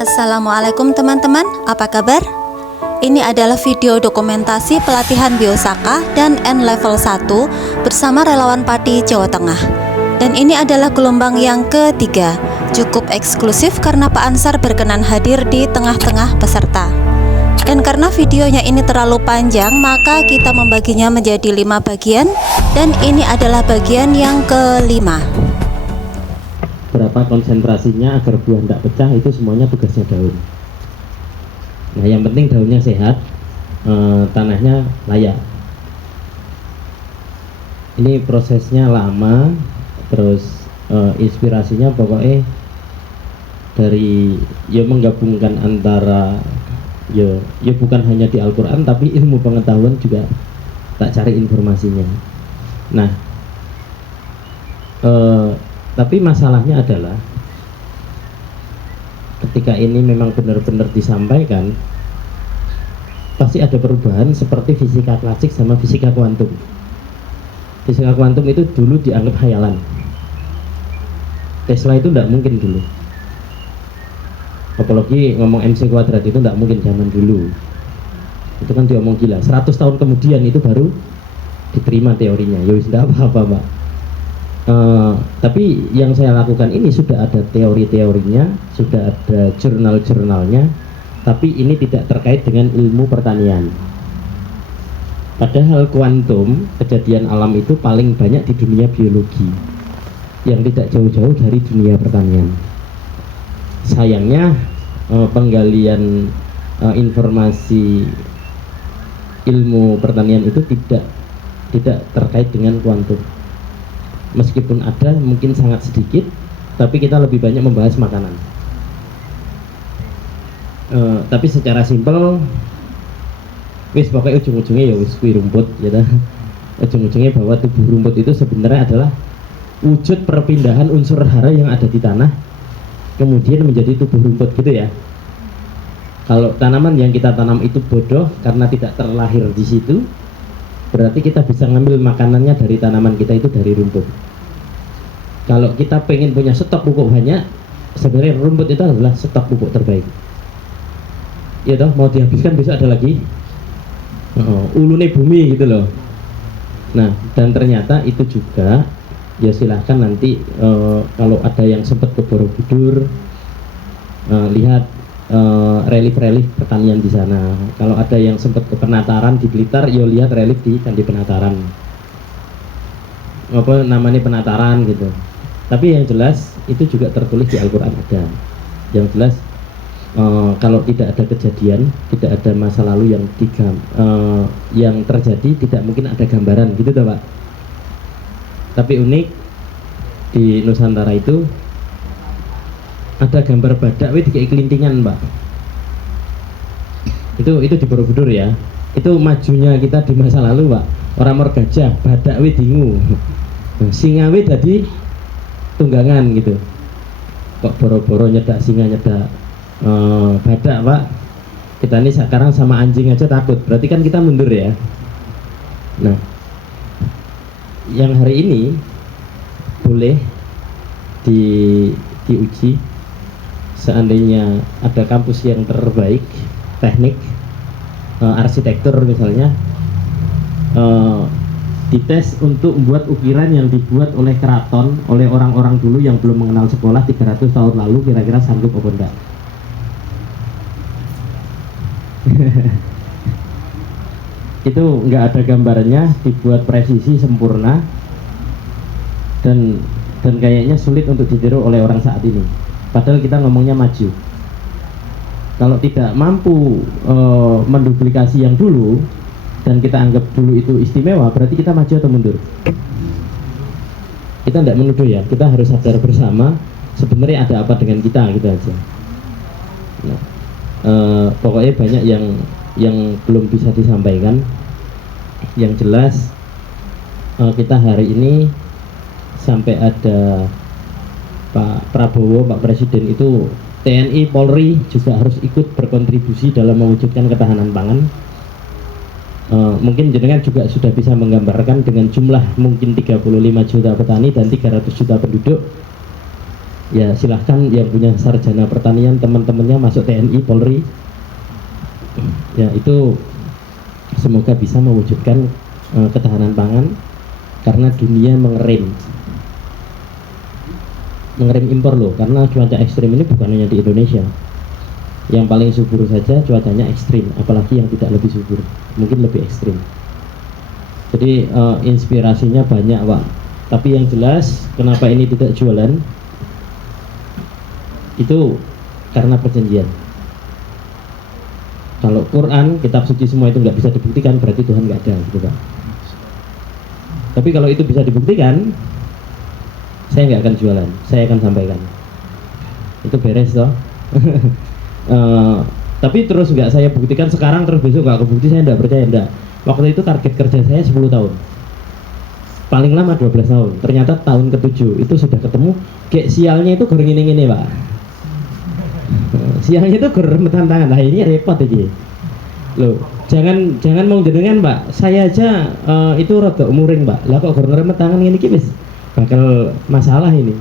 Assalamualaikum teman-teman, apa kabar? Ini adalah video dokumentasi pelatihan Biosaka dan N level 1 bersama relawan Pati Jawa Tengah. Dan ini adalah gelombang yang ketiga. Cukup eksklusif karena Pak Ansar berkenan hadir di tengah-tengah peserta. Dan karena videonya ini terlalu panjang, maka kita membaginya menjadi 5 bagian. Dan ini adalah bagian yang kelima. Berapa konsentrasinya agar buah tidak pecah, itu semuanya tugasnya daun. Nah, yang penting daunnya sehat, tanahnya layak. Ini prosesnya lama, terus inspirasinya pokoknya dari menggabungkan antara bukan hanya di Al-Quran, tapi ilmu pengetahuan juga tak cari informasinya. Nah, tapi masalahnya adalah ketika ini memang benar-benar disampaikan, pasti ada perubahan seperti fisika klasik sama fisika kuantum. Fisika kuantum itu dulu dianggap khayalan. Tesla itu tidak mungkin dulu. Apalagi ngomong MC kuadrat itu tidak mungkin zaman dulu. Itu kan diomong gila. 100 tahun kemudian itu baru diterima teorinya. Ya wis tidak apa-apa, Pak. Tapi yang saya lakukan ini sudah ada teori-teorinya, sudah ada jurnal-jurnalnya, tapi ini tidak terkait dengan ilmu pertanian. Padahal kuantum, kejadian alam itu paling banyak di dunia biologi, yang tidak jauh-jauh dari dunia pertanian. Sayangnya penggalian informasi ilmu pertanian itu tidak terkait dengan kuantum. Meskipun ada, mungkin sangat sedikit, tapi kita lebih banyak membahas makanan. Tapi secara simpel, wis pokoknya ujung-ujungnya ya wis kui rumput, ya dah. Ujung-ujungnya bahwa tubuh rumput itu sebenarnya adalah wujud perpindahan unsur hara yang ada di tanah, kemudian menjadi tubuh rumput gitu ya. Kalau tanaman yang kita tanam itu bodoh karena tidak terlahir di situ, berarti kita bisa ngambil makanannya dari tanaman kita itu dari rumput. Kalau kita pengen punya stok pupuk banyak, sebenarnya rumput itu adalah stok pupuk terbaik. Ya toh, mau dihabiskan besok ada lagi. Ulune bumi gitu loh. Nah, dan ternyata itu juga, ya silahkan nanti kalau ada yang sempat ke Borobudur, lihat relief-relief pertanian di sana. Kalau ada yang sempat ke Penataran di Blitar, yo lihat relief di Candi Penataran. Apa namanya Penataran gitu. Tapi yang jelas itu juga tertulis di Al-Quran ada. Yang jelas kalau tidak ada kejadian, tidak ada masa lalu yang terjadi, tidak mungkin ada gambaran gitu toh, Pak. Tapi unik di Nusantara itu ada gambar badak wih kayak kelintingan, Pak. Itu di Borobudur ya. Itu majunya kita di masa lalu, Pak. Orang mor gajah, badak wih dingu. Singa wih tadi tunggangan gitu. Kok boro-boro nyedak singa, nyedak badak, Pak. Kita ini sekarang sama anjing aja takut. Berarti kan kita mundur ya. Nah, yang hari ini boleh diuji. Seandainya ada kampus yang terbaik, teknik, arsitektur misalnya, dites untuk membuat ukiran yang dibuat oleh keraton, oleh orang-orang dulu yang belum mengenal sekolah 300 tahun lalu, kira-kira sanggup apa enggak? Itu enggak ada gambarnya, dibuat presisi sempurna, dan kayaknya sulit untuk ditiru oleh orang saat ini. Padahal kita ngomongnya maju. Kalau tidak mampu menduplikasi yang dulu dan kita anggap dulu itu istimewa, berarti kita maju atau mundur? Kita tidak menuduh ya. Kita harus sadar bersama sebenarnya ada apa dengan kita gitu aja. Nah, pokoknya banyak yang belum bisa disampaikan. Yang jelas kita hari ini sampai ada Pak Prabowo, Pak Presiden itu TNI, Polri juga harus ikut berkontribusi dalam mewujudkan ketahanan pangan. Mungkin jenengan juga sudah bisa menggambarkan dengan jumlah mungkin 35 juta petani dan 300 juta penduduk, Ya silahkan yang punya sarjana pertanian teman-temannya masuk TNI, Polri. Ya itu semoga bisa mewujudkan ketahanan pangan, karena dunia mengerim impor loh, karena cuaca ekstrim ini bukan hanya di Indonesia. Yang paling subur saja cuacanya ekstrim, apalagi yang tidak lebih subur, mungkin lebih ekstrim. Jadi inspirasinya banyak Pak, tapi yang jelas kenapa ini tidak jualan itu karena perjanjian. Kalau Quran, kitab suci semua itu nggak bisa dibuktikan, berarti Tuhan nggak ada gitu Pak. Tapi kalau itu bisa dibuktikan, saya nggak akan jualan, saya akan sampaikan. Itu beres toh. Tapi terus nggak saya buktikan sekarang, terus besok nggak kebukti, saya nggak percaya, enggak. Waktu itu target kerja saya 10 tahun, paling lama 12 tahun. Ternyata tahun ke-7 itu sudah ketemu. Kayak sialnya itu goreng ini Pak. Sialnya itu goreng tantangan. Nah ini repot ini loh. Jangan mau jenengan Pak, saya aja itu rada umuring Pak. Lah kok goreng tangan ini wis bakal masalah ini.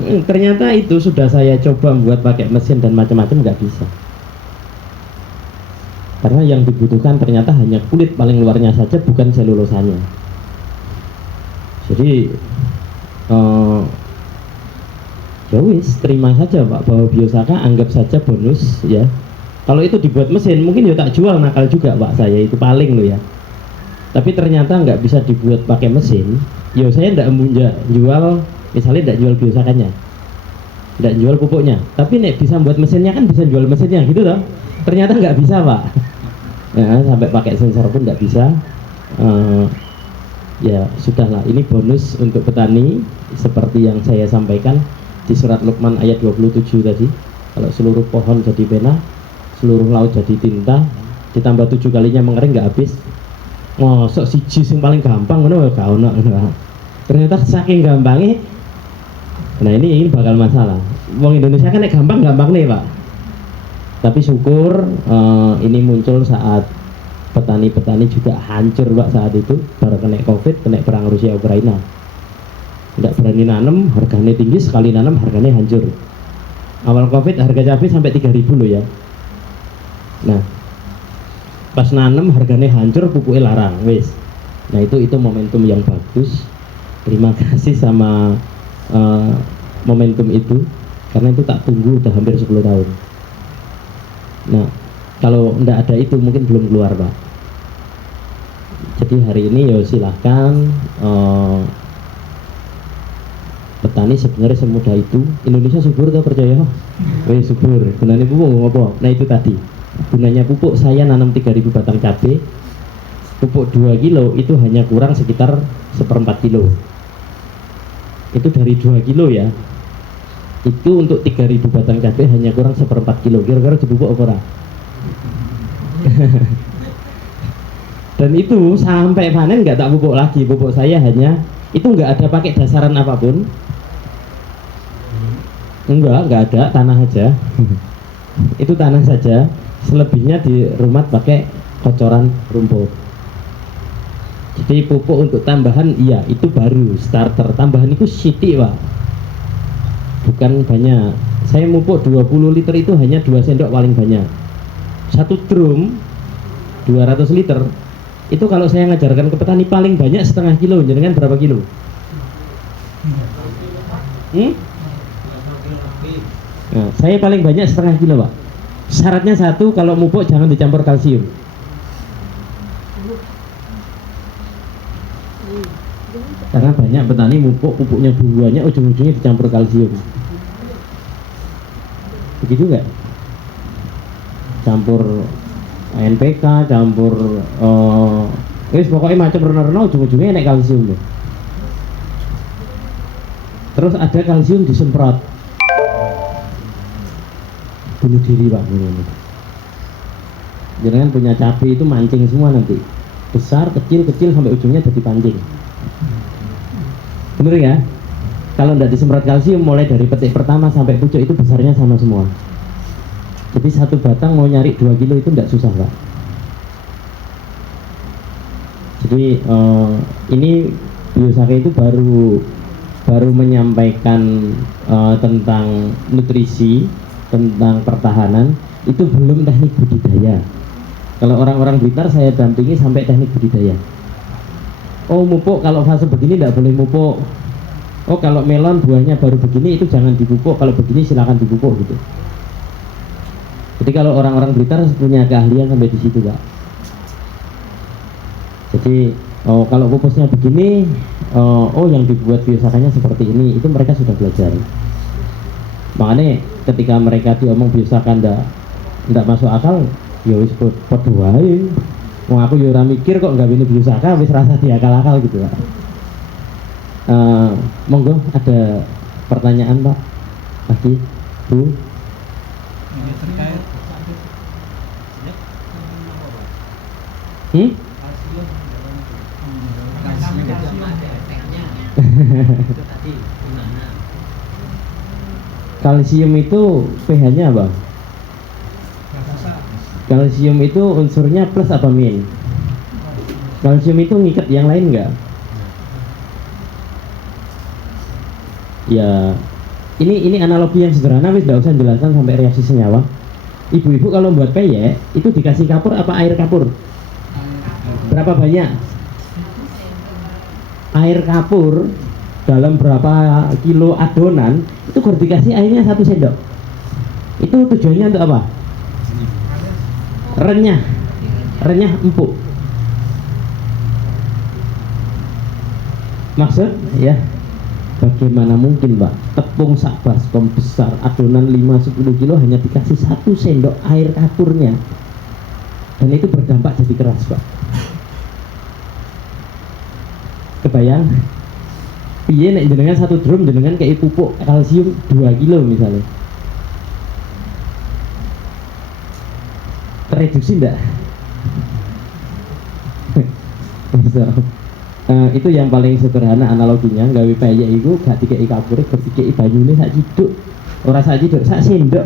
Ternyata itu sudah saya coba buat pakai mesin dan macam-macam, nggak bisa. Karena yang dibutuhkan ternyata hanya kulit paling luarnya saja, bukan selulosanya. Jadi ya wis, terima saja Pak bahwa Biosaka, anggap saja bonus ya. Kalau itu dibuat mesin mungkin ya tak jual, nakal juga Pak saya itu paling loh ya. Tapi ternyata nggak bisa dibuat pakai mesin, ya saya nggak jual, misalnya nggak jual Biosakanya, nggak jual pupuknya. Tapi nek bisa buat mesinnya kan bisa jual mesinnya gitu loh. Ternyata nggak bisa Pak. Ya, sampai pakai sensor pun nggak bisa. Ya sudahlah, ini bonus untuk petani seperti yang saya sampaikan di surat Luqman ayat 27 tadi. Kalau seluruh pohon jadi pena, seluruh laut jadi tinta, ditambah 7 kalinya mengering nggak habis. Mosok siji sing paling gampang ngono gak ono. Ternyata saking gampangnya. Nah ini bakal masalah. Wong Indonesia kan nek gampang nih Pak. Tapi syukur ini muncul saat petani-petani juga hancur Pak saat itu, baru kena Covid, kena perang Rusia Ukraina. Tidak berani nanam, harganya tinggi, sekali nanam harganya hancur. Awal Covid harga cabai sampai 3.000 loh ya. Nah, pas nanam harganya hancur, pupuknya larang, wes. Nah itu momentum yang bagus. Terima kasih sama momentum itu, karena itu tak tunggu udah hampir 10 tahun. Nah kalau enggak ada itu mungkin belum keluar Pak. Jadi hari ini ya silahkan, petani sebenarnya semudah itu. Indonesia subur tuh percaya? Weh subur. Gunanya pupuk apa? Nah itu tadi gunanya pupuk. Saya nanam 3.000 batang cabai, pupuk 2 kilo itu hanya kurang sekitar 1/4 kilo. Itu dari 2 kilo ya. Itu untuk 3.000 batang cabai hanya kurang 1/4 kilo. Kira-kira dipupuk apa ora? Dan itu sampai panen nggak tak pupuk lagi. Pupuk saya hanya itu, nggak ada pakai dasaran apapun. Nggak ada, tanah aja. Itu tanah saja. Selebihnya di rumah pakai kocoran rumput. Jadi pupuk untuk tambahan iya itu baru starter. Tambahan itu sithik Pak, bukan banyak. Saya pupuk 20 liter itu hanya 2 sendok paling banyak. Satu drum 200 liter itu kalau saya ngajarkan ke petani paling banyak setengah kilo. Jenengan berapa kilo? Nah, saya paling banyak setengah kilo Pak. Syaratnya satu, kalau pupuk jangan dicampur kalsium. Karena banyak petani pupuknya buahnya ujung-ujungnya dicampur kalsium. Begitu nggak? Campur NPK, campur pokoknya macam rena-rena ujung-ujungnya naik kalsium. Terus ada kalsium disemprot, bunuh diri Pak. Jangan punya cabai itu mancing semua nanti, besar, kecil sampai ujungnya jadi pancing. Bener ya? Kalau tidak disemprot kalsium mulai dari petik pertama sampai pucuk itu besarnya sama semua. Jadi satu batang mau nyari 2 kilo itu tidak susah Pak. Jadi ini Biosaka itu baru baru menyampaikan tentang nutrisi, tentang pertahanan, itu belum teknik budidaya. Kalau orang-orang Blitar saya dampingi sampai teknik budidaya. Oh, mupuk kalau fase begini tidak boleh mupuk. Oh, kalau melon buahnya baru begini itu jangan dipupuk, kalau begini silakan dipupuk gitu. Jadi kalau orang-orang Blitar punya keahlian sampai di situ, Pak. Jadi kalau pupusnya begini, yang dibuat biosakanya seperti ini, itu mereka sudah belajar. Makanya ketika mereka diomong biosaka ndak masuk akal, ya wis padha wae. Wong aku ya ora mikir kok gawe biosaka wis rasa diakal-akal gitu, Pak. Monggo ada pertanyaan, Pak. Lagi, Bu. Kalsium itu pH-nya apa? Kalsium itu unsurnya plus apa min? Kalsium itu ngikat yang lain enggak? Ya, ini analogi yang sederhana, wis enggak usah jelaskan sampai reaksi senyawa. Ibu-ibu kalau buat peyek itu dikasih kapur apa air kapur? Berapa banyak? Air kapur dalam berapa kilo adonan itu kalau dikasih airnya 1 sendok. Itu tujuannya untuk apa? Renyah empuk. Maksud ya, bagaimana mungkin, Pak, tepung sak baskom besar adonan 5-10 kilo hanya dikasih 1 sendok air kapurnya, dan itu berdampak jadi keras, Pak. Kebayang? Piye nek jenengan 1 drum jenengan kayak pupuk kalsium 2 kilo misalnya, tereduksi enggak? So, itu yang paling sederhana analoginya. Gawe peyek itu gak dikei kapur, dikei banyune sak ciduk, ora sak ciduk, sak sendok.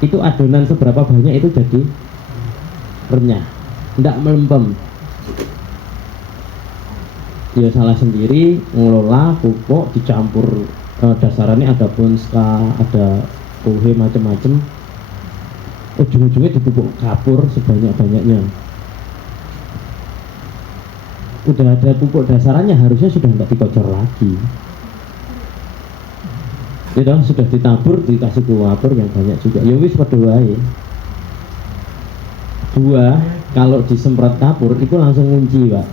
Itu adonan seberapa banyak itu jadi renyah, ndak melempem. Ya salah sendiri ngelola pupuk dicampur, dasarannya ada ponska, ada kohe macam-macam, ujung-ujungnya dipupuk kapur sebanyak-banyaknya. Udah ada pupuk dasarannya, harusnya sudah tidak dikocor lagi. Ya dong, sudah ditabur, dikasih kapur yang banyak juga. Ya wis padha wae. Buah kalau disemprot kapur itu langsung ngunci, Pak.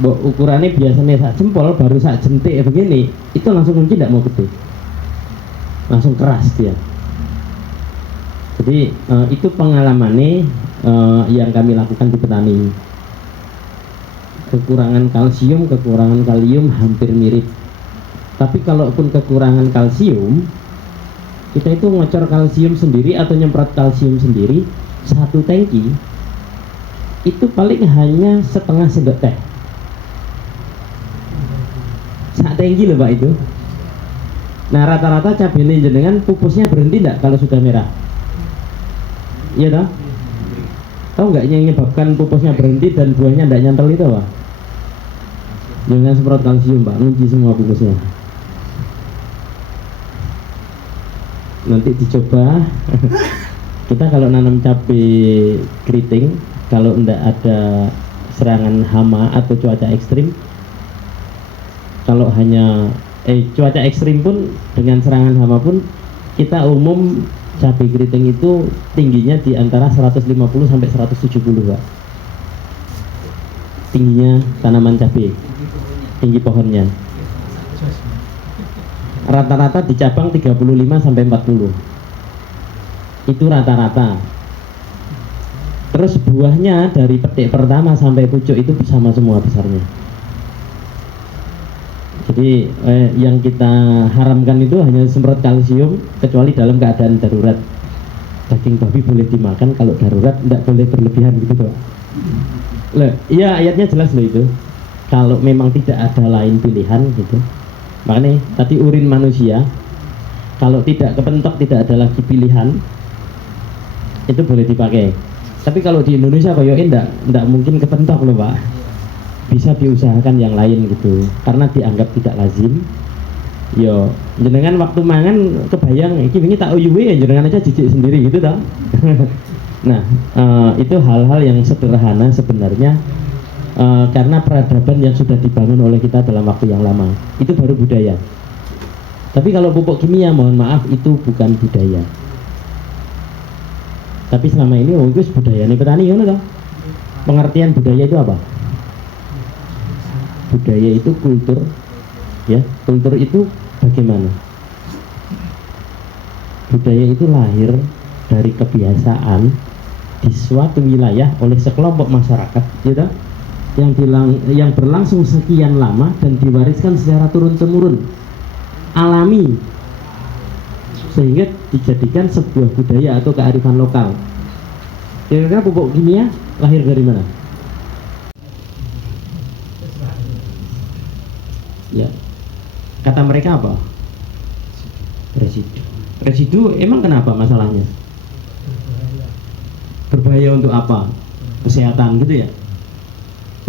Ukurannya biasanya sak jempol, baru sak jentik begini, itu langsung kunci, tidak mau gede, langsung keras dia. Jadi itu pengalamannya yang kami lakukan di petani. Kekurangan kalsium, kekurangan kalium hampir mirip. Tapi kalaupun kekurangan kalsium, kita itu ngocor kalsium sendiri atau nyemprot kalsium sendiri, 1 tangki itu paling hanya setengah sendok teh. Sak tangki loh, Pak, itu. Nah, rata-rata cabai jenengan pupusnya berhenti enggak kalau sudah merah? Iya toh? Tahu nggak yang menyebabkan pupusnya berhenti dan buahnya enggak nyantel itu, Pak? Jangan semprot kalsium, Pak, ngunci semua pupusnya. Nanti dicoba. Kita kalau nanam cabai keriting, kalau enggak ada serangan hama atau cuaca ekstrim, kalau hanya cuaca ekstrim pun dengan serangan hama pun, kita umum cabai keriting itu tingginya di antara 150 sampai 170, Pak. Tingginya tanaman cabai, tinggi pohonnya. Rata-rata di cabang 35 sampai 40. Itu rata-rata. Terus buahnya dari petik pertama sampai pucuk itu sama semua besarnya. Jadi yang kita haramkan itu hanya semprot kalsium, kecuali dalam keadaan darurat. Daging babi boleh dimakan, kalau darurat tidak boleh berlebihan gitu, Pak. Loh, iya ayatnya jelas loh itu. Kalau memang tidak ada lain pilihan gitu. Makanya tadi urin manusia, kalau tidak kepentok, tidak ada lagi pilihan, itu boleh dipakai. Tapi kalau di Indonesia koyoke enggak mungkin kepentok loh, Pak. bisa diusahakan yang lain gitu, karena dianggap tidak lazim. Yo, jenengan waktu mangan kebayang iki wingi tak uyuhe ya jenengan aja jijik sendiri gitu toh. Nah, itu hal-hal yang sederhana sebenarnya, karena peradaban yang sudah dibangun oleh kita dalam waktu yang lama itu baru budaya. Tapi kalau pupuk kimia, mohon maaf, itu bukan budaya. Tapi selama ini itu budaya nih petani, ngono toh. Pengertian budaya itu apa? Budaya itu kultur, ya. Kultur itu bagaimana? Budaya itu lahir dari kebiasaan di suatu wilayah oleh sekelompok masyarakat, gitu, yang berlangsung sekian lama dan diwariskan secara turun-temurun, alami, sehingga dijadikan sebuah budaya atau kearifan lokal. Kira-kira pupuk kimia lahir dari mana? Ya, kata mereka apa? Residu. Residu emang kenapa masalahnya? Berbahaya untuk apa? Kesehatan gitu ya.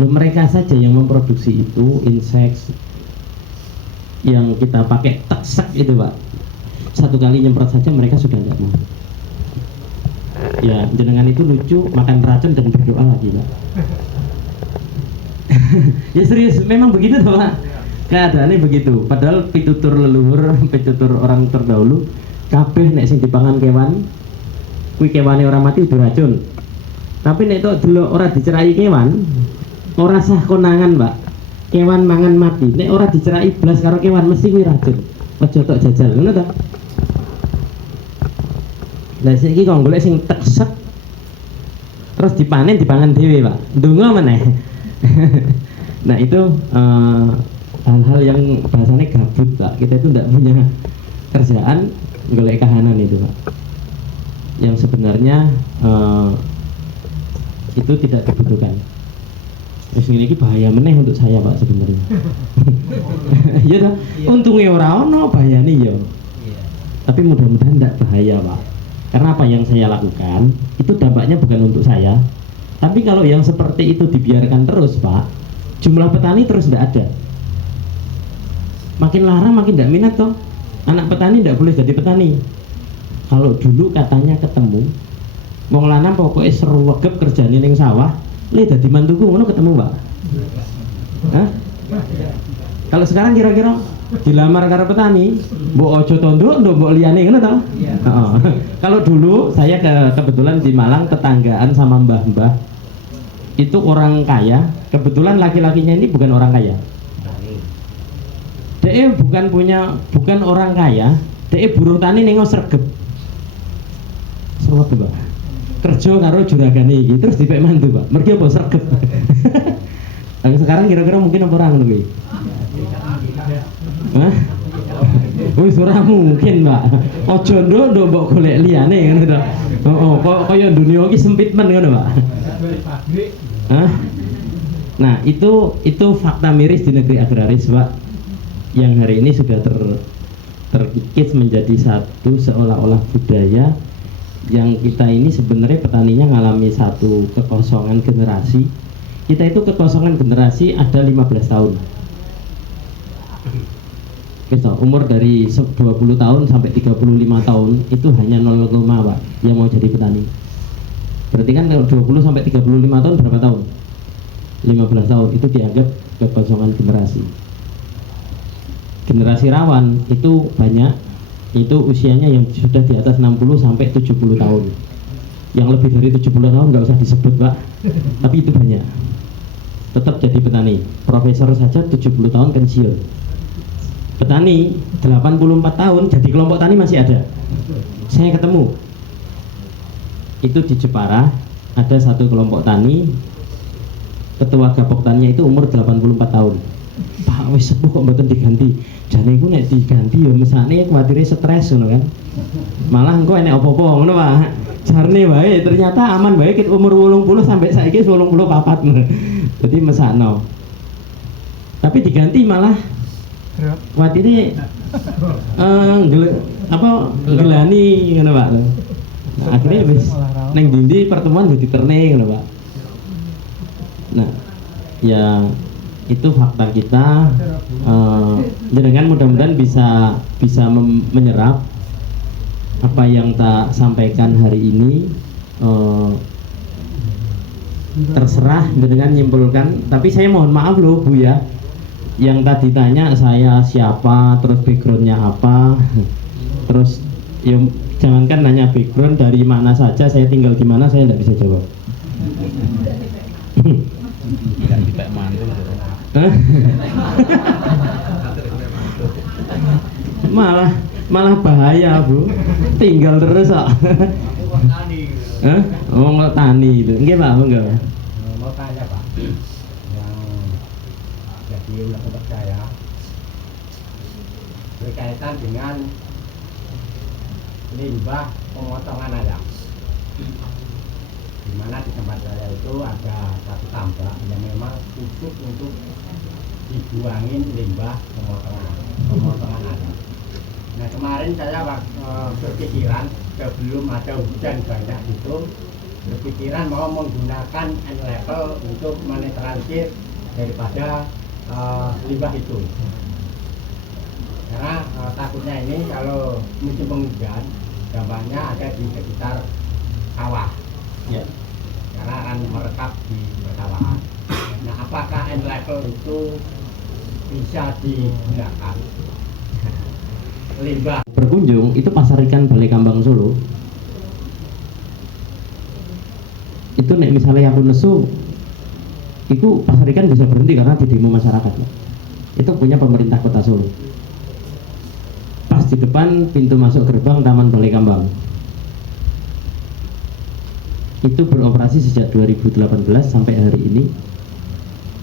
Loh, mereka saja yang memproduksi itu, inseks yang kita pakai teksek itu Pak, satu kali nyemprot saja mereka sudah tidak mau. Ya, jenengan itu lucu, makan racun dan berdoa lagi Pak. Ya serius, memang begitu toh Pak. Keadaannya begitu. Padahal pitutur leluhur, pitutur orang terdahulu, kabeh nek sing dipangan kewan, kuwi kewane orang mati itu racun. Tapi nek tok delok ora dicerai kewan, ora sah konangan, Mbak. Kewan mangan mati. Nek ora dicerai blas karo kewan mesti kuwi racun. Aja tok jajal, ngono ta? Lah saiki kok golek sing teksek terus dipanen dipangan dhewe, Pak. Ndonga meneh. Nah, itu hal-hal yang bahasanya gabut Pak. Kita itu tidak punya kerjaan, golek kahanan itu Pak, yang sebenarnya itu tidak dibutuhkan. Terus ini bahaya meneh untuk saya Pak sebenarnya. Iya toh, untungnya ora ono bahayane ya. Tapi mudah-mudahan tidak bahaya Pak. Karena apa yang saya lakukan itu dampaknya bukan untuk saya. Tapi kalau yang seperti itu dibiarkan terus Pak, jumlah petani terus tidak ada. Makin larang makin tidak minat toh. Anak petani tidak boleh jadi petani. Kalau dulu katanya ketemu wong lanang pokoknya seru wegep kerjane ning sawah, le dadi mantuku ngono ketemu, Pak. Hah? Kalau sekarang kira-kira dilamar karo petani, mbok ojo tonduk, mbok liyane ngono toh? Kalau dulu saya kebetulan di Malang tetanggaan sama mbah-mbah. Itu orang kaya, kebetulan laki-lakinya ini bukan orang kaya. Dia bukan orang kaya, dia buruh tani ning sregep. Sregep, Pak. Kerja karo juragane iki terus dipek mantu, Pak. Mergi apa sregep. Sekarang kira-kira mungkin apa orang ngono kuwi? Hah? Wis ora mungkin, Pak. Aja nduk mbok golek liyane ngono to. Heeh, kaya dunia iki sempit men ngono, Pak. Hah? Nah, itu fakta miris di negeri agraris, Pak, yang hari ini sudah terkikis menjadi satu seolah-olah budaya yang kita ini sebenarnya petaninya ngalami satu kekosongan generasi. Kita itu kekosongan generasi ada 15 tahun. Gitu, umur dari 20 tahun sampai 35 tahun itu hanya 0, Pak yang mau jadi petani. Berarti kan kalau 20 sampai 35 tahun berapa tahun? 15 tahun itu dianggap kekosongan generasi. Generasi rawan itu banyak, itu usianya yang sudah di atas 60 sampai 70 tahun. Yang lebih dari 70 tahun nggak usah disebut Pak, tapi itu banyak. Tetap jadi petani. Profesor saja 70 tahun pensiun. Petani 84 tahun jadi kelompok tani masih ada. Saya ketemu. Itu di Jepara ada satu kelompok tani, ketua gapok taninya itu umur 84 tahun. Pak wis sepuh kok mboten diganti. Jane iku nek diganti ya mesake kuwatire stres ngono kan. Malah engko enek apa-apa ngono Pak. Jarne wae ternyata aman wae ket umur 80 sampai saiki 84 ngono. Jadi mesakno. Tapi diganti malah kuwatire gelani ngono Pak. Nah, akhirnya wis neng dindi pertemuan jadi terne ngono Pak. Nah, ya itu fakta kita. Jenengan mudah-mudahan bisa menyerap apa yang tak sampaikan hari ini. Terserah jenengan nyimpulkan, tapi saya mohon maaf loh Bu ya, yang tadi tanya saya siapa, terus backgroundnya apa, terus ya jangankan nanya background dari mana saja, saya tinggal di mana, saya tidak bisa jawab. malah bahaya Bu, tinggal terus kok. Mau tani itu, enggak Pak, enggak. Mau tanya Pak, yang jadi undang-undang saya berkaitan dengan limbah pemotongan ayam, di mana di tempat saya itu ada satu tambak yang memang khusus untuk dibuangin limbah pemotongan ayam. Nah kemarin saya berpikiran sebelum ada hujan banyak itu, berpikiran mau menggunakan N-level untuk menetralisir daripada limbah itu. Karena takutnya ini kalau musim penghujan dampaknya ada di sekitar sawah, Ya. karena akan merekap di persawahan. Nah apakah N-level itu bisa digunakan? Limbah Berkunjung itu pasar ikan Balai Kambang Solo. Itu nek misalnya aku nesu, itu pasar ikan bisa berhenti karena di demo masyarakat. Itu punya pemerintah Kota Solo. Pas di depan pintu masuk gerbang Taman Balai Kambang. Itu beroperasi sejak 2018 sampai hari ini.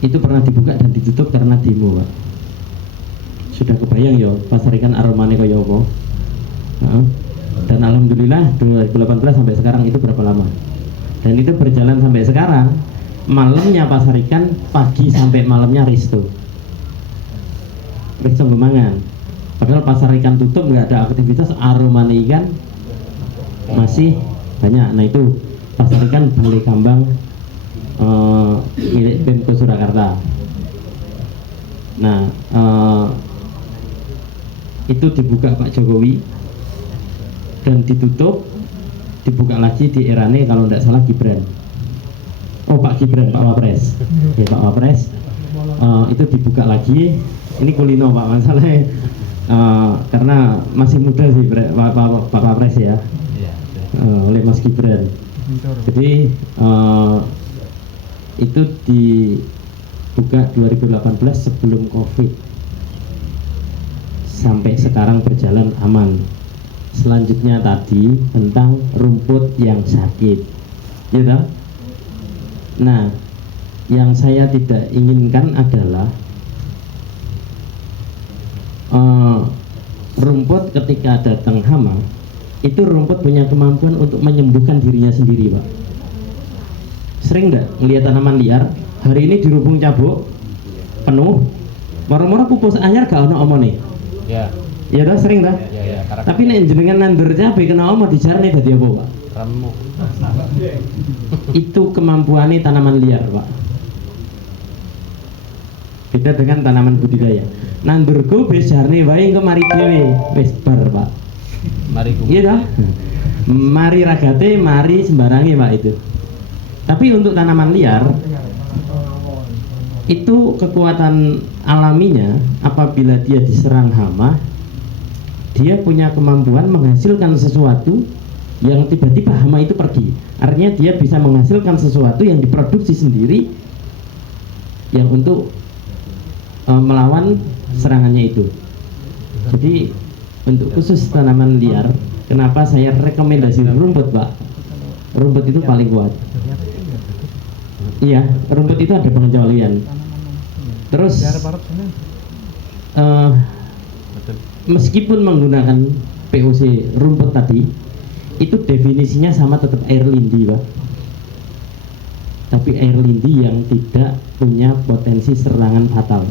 Itu pernah dibuka dan ditutup karena demo, Pak. Sudah kebayang ya pasar ikan aromane kaya apa. Dan alhamdulillah 2018 sampai sekarang itu berapa lama, dan itu berjalan sampai sekarang. Malamnya pasar ikan, pagi sampai malamnya resto Gemangan. Padahal pasar ikan tutup, nggak ada aktivitas, aromane ikan masih banyak. Nah itu pasar ikan Balai Kambang milik Pemko Surakarta. Nah itu dibuka Pak Jokowi dan ditutup, dibuka lagi di erane kalau tidak salah Gibran. Oh Pak Gibran, Pak Wapres. Ya Pak Wapres. Itu dibuka lagi. Ini kulino Pak, masalahnya karena masih muda sih Pak Wapres ya. Oleh Mas Gibran. Jadi itu dibuka 2018 sebelum Covid. Sampai sekarang berjalan aman. Selanjutnya tadi tentang rumput yang sakit, gitu. Nah, yang saya tidak inginkan adalah rumput ketika datang hama, itu rumput punya kemampuan untuk menyembuhkan dirinya sendiri, Pak. Sering nggak melihat tanaman liar hari ini dirubung cabuk penuh, moro-moro pupus anyar gak ono omone. Ya. Ya dah sering dah. Ya, Tapi nek jenengan nandur cabe kena omo dijarne dadi apa, Pak? remuk. Itu kemampuannya tanaman liar, Pak. Beda dengan tanaman budidaya. Nandur go wis jarne wae engko mari dhewe wis bar, Pak. Mari ku. Iya dah. Mari ragate, mari sembarange, Pak itu. Tapi untuk tanaman liar itu kekuatan alaminya, apabila dia diserang hama, dia punya kemampuan menghasilkan sesuatu yang tiba-tiba hama itu pergi. Artinya dia bisa menghasilkan sesuatu yang diproduksi sendiri yang untuk melawan serangannya itu. Jadi untuk khusus tanaman liar, kenapa saya rekomendasi rumput, Pak? Rumput itu paling kuat. Iya, rumput itu ada pengecualian. Terus meskipun menggunakan POC rumput tadi, itu definisinya sama, tetap air lindi, Pak. Tapi air lindi yang tidak punya potensi serangan fatal.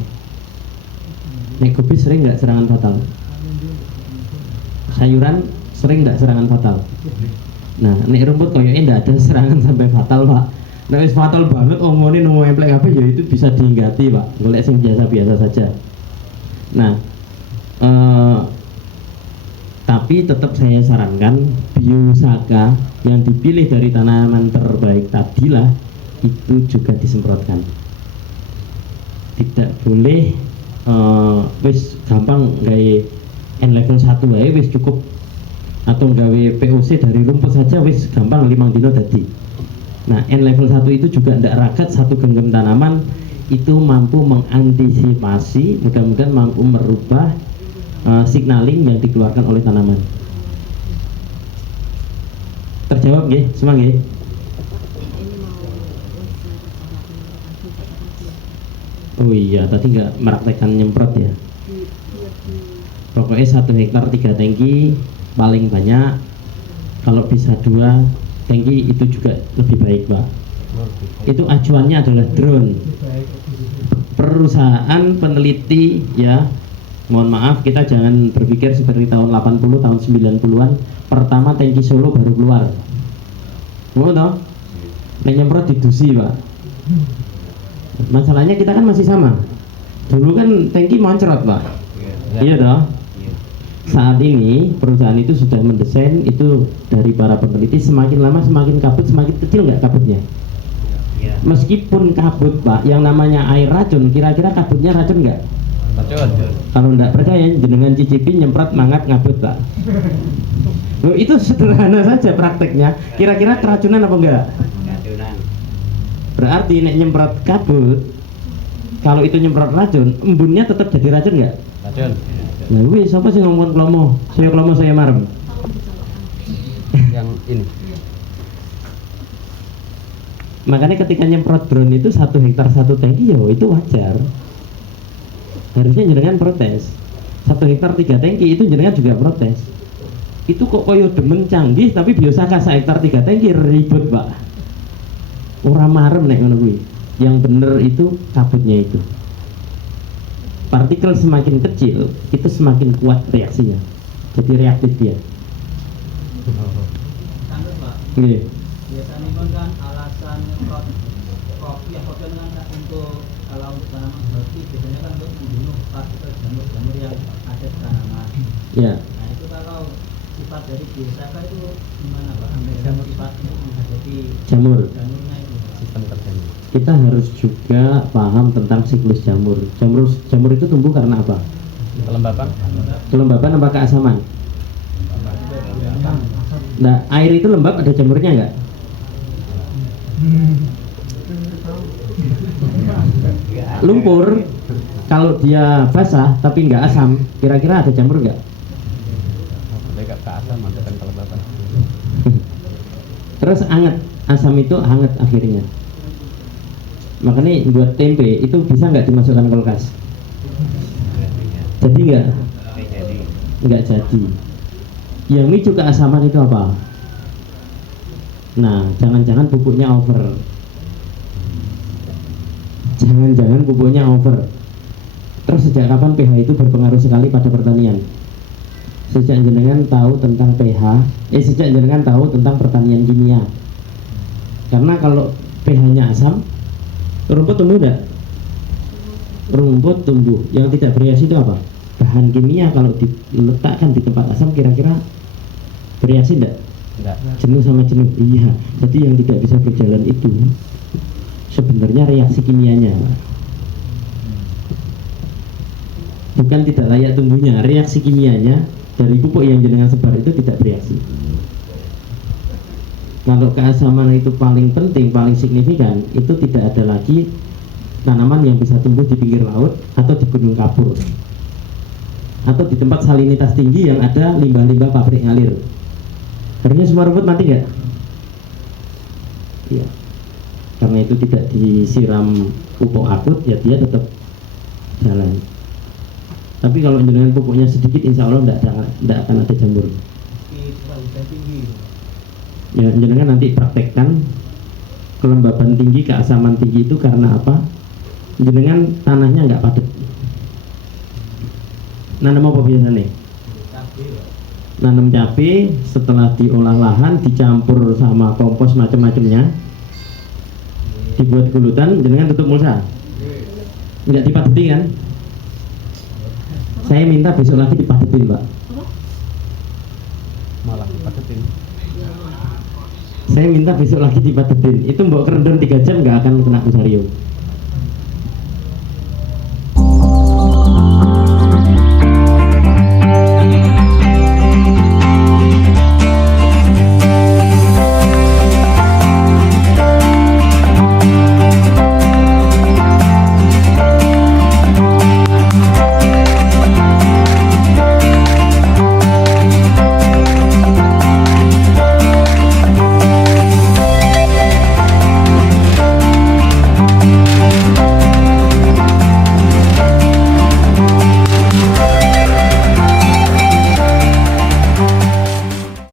Nek kopi sering nggak serangan fatal? Sayuran sering nggak serangan fatal? Nah, nek rumput koyoke nggak ada serangan sampai fatal, Pak. Nek wis fatal banget omongin nemu emplek kabeh ya itu bisa diinggati, Pak. Golek sing biasa-biasa saja. Nah, tapi tetap saya sarankan biosaka yang dipilih dari tanaman terbaik tadilah itu juga disemprotkan. Tidak boleh wis gampang gawe N level 1 wae wis cukup, atau gawe POC dari rumput saja wis gampang 5 dino dadi. Nah, N level 1 itu juga tidak ragat satu genggam tanaman itu mampu mengantisipasi, mudah-mudahan mampu merubah signaling yang dikeluarkan oleh tanaman. Terjawab nggih? Semua nggih? Oh iya, tadi nggak meraktekkan nyemprot ya. Pokoknya 1 hektar 3 tangki paling banyak. Kalau bisa 2 tangki itu juga lebih baik, Pak. Itu acuannya adalah drone. Perusahaan peneliti ya, mohon maaf kita jangan berpikir seperti tahun 80, tahun 90-an. Pertama tangki Solo baru keluar. Ngono toh? Nek nyemprot didusi, Pak. Masalahnya kita kan masih sama. Dulu kan tangki moncrot, Pak. Iya toh? Saat ini perusahaan itu sudah mendesain itu dari para peneliti, semakin lama semakin kabut, semakin kecil nggak kabutnya. Meskipun kabut, Pak, yang namanya air racun, kira-kira kabutnya racun nggak? Racun. Kalau nggak percaya, jenengan cicipi nyemprot mangat ngabut, Pak. Loh, itu sederhana saja prakteknya. Kira-kira keracunan apa enggak? Keracunan. Berarti nek nyemprot kabut, kalau itu nyemprot racun, embunnya tetap jadi racun nggak? Racun. Nah, wih, siapa sih ngomong klomo? Saya klomo, saya marem. Yang ini. Makanya ketika nyemprot drone itu 1 hektar 1 tangki, yo itu wajar. Harusnya jenengan protes. 1 hektar 3 tangki itu jenengan juga protes. Itu kok koyo demen canggih tapi biosaka 1 hektar 3 tangki ribet, Pak. Ora marem nek ngono kuwi. Yang bener itu kabutnya itu. Partikel semakin kecil itu semakin kuat reaksinya, jadi reaktif dia. Nggih. Biasanya kan alasan nyemprot kopi kan untuk kalau untuk tanaman seperti biasanya kan untuk membunuh partikel jamur-jamur yang ada di tanaman. Ya. Nah itu kalau sifat dari biosaka itu gimana, Pak? Sifat untuk menghadapi jamurnya itu Sistem kerjanya. Kita harus juga paham tentang siklus jamur. Jamur itu tumbuh karena apa? Kelembapan. Kelembapan apa keasaman? Nah, air itu lembab, ada jamurnya nggak? Lumpur, kalau dia basah tapi nggak asam, kira-kira ada jamur nggak? Dekat ke asam, mantekan kelembapan. Terus anget, asam itu hangat akhirnya. Makanya buat tempe itu bisa nggak dimasukkan kulkas? Jadi nggak? Nggak jadi. Yang micu keasaman itu apa? Nah, jangan-jangan pupuknya over. Jangan-jangan pupuknya over. Terus sejak kapan pH itu berpengaruh sekali pada pertanian? Sejak jenengan tahu tentang pH, sejak jenengan tahu tentang pertanian kimia. Karena kalau pH-nya asam, rumput tumbuh enggak? Rumput tumbuh. Yang tidak bereaksi itu apa? Bahan kimia kalau diletakkan di tempat asam kira-kira bereaksi enggak? Enggak. Jenuh sama jenuh. Iya. Jadi yang tidak bisa berjalan itu sebenarnya reaksi kimianya. Bukan tidak layak tumbuhnya, reaksi kimianya dari pupuk yang jenengan sebar itu tidak bereaksi. Kalau keasaman itu paling penting, paling signifikan, itu tidak ada lagi tanaman yang bisa tumbuh di pinggir laut atau di gunung kapur atau di tempat salinitas tinggi yang ada limbah-limbah pabrik ngalir. Harusnya semua rumput mati nggak? Iya. Karena itu tidak disiram pupuk akut, ya dia tetap jalan. Tapi kalau jenengan pupuknya sedikit, insya Allah tidak akan ada jamur. Ya, jenengan nanti praktekkan kelembaban tinggi, keasaman tinggi itu karena apa? Jenengan tanahnya nggak padat. Nanam apa biasanya? Nanam cabai, setelah diolah lahan, dicampur sama kompos macam-macamnya, dibuat gulutan, jenengan tutup mulsa. Tidak dipadeti kan? Saya minta besok lagi dipadetin, Pak. Malah dipadetin. Saya minta besok lagi dipadetin. Itu mbok kerendon 3 jam nggak akan kena kusarium.